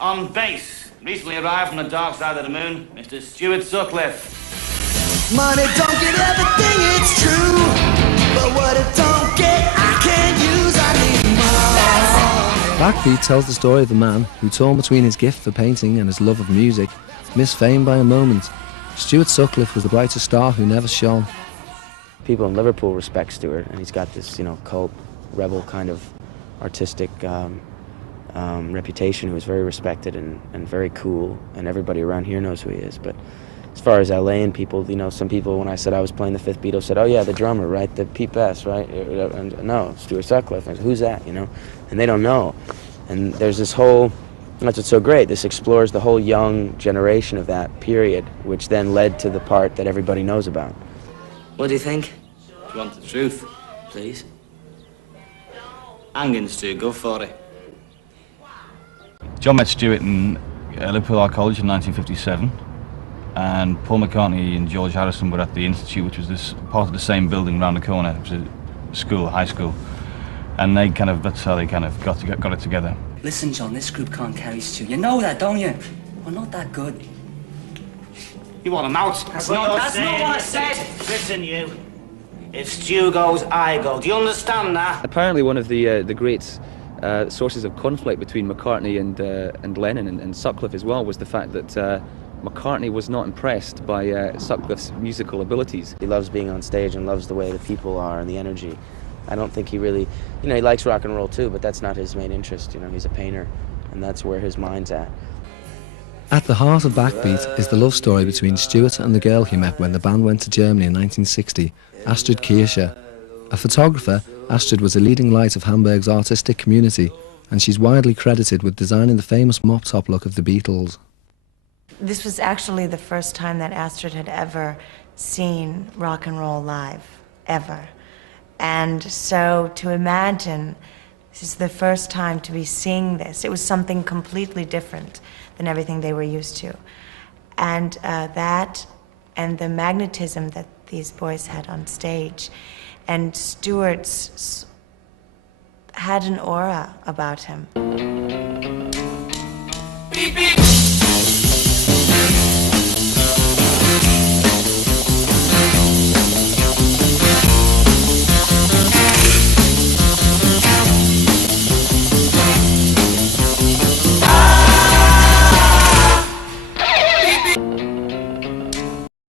On bass, recently arrived from the dark side of the moon, Mr. Stuart Sutcliffe. Money don't get everything, it's true. But what it don't get, I can't use, I need more. Backbeat tells the story of a man who, torn between his gift for painting and his love of music, missed fame by a moment. Stuart Sutcliffe was the brightest star who never shone. People in Liverpool respect Stuart, and he's got this, cult, rebel kind of artistic reputation, who's very respected and very cool, and everybody around here knows who he is. But as far as LA and people, some people, when I said I was playing the fifth Beatle, said, "Oh yeah, the drummer, right? The Pete Best, right?" And no, Stuart Sutcliffe. I said, "Who's that?" And they don't know. And there's this whole, that's what's so great. This explores the whole young generation of that period, which then led to the part that everybody knows about. What do you think? Do you want the truth? Please. Hanging's too good for it. John met Stuart in Liverpool Art College in 1957, and Paul McCartney and George Harrison were at the Institute, which was this part of the same building around the corner. It was a school, high school, and that's how they got it together. Listen, John, this group can't carry Stu. You know that, don't you? We're not that good. You want him out? That's not what I said. Listen, you. If Stu goes, I go. Do you understand that? Apparently one of the great sources of conflict between McCartney and Lennon and Sutcliffe as well was the fact that McCartney was not impressed by Sutcliffe's musical abilities. He loves being on stage and loves the way the people are and the energy. I don't think he really, he likes rock and roll too, but that's not his main interest. He's a painter, and that's where his mind's at. At the heart of Backbeat is the love story between Stuart and the girl he met when the band went to Germany in 1960, Astrid Kircher. A photographer, Astrid was a leading light of Hamburg's artistic community, and she's widely credited with designing the famous mop-top look of the Beatles. This was actually the first time that Astrid had ever seen rock and roll live, ever. And so to imagine this is the first time to be seeing this, it was something completely different than everything they were used to. And that and the magnetism that these boys had on stage, and Stuart's had an aura about him. Beep, beep.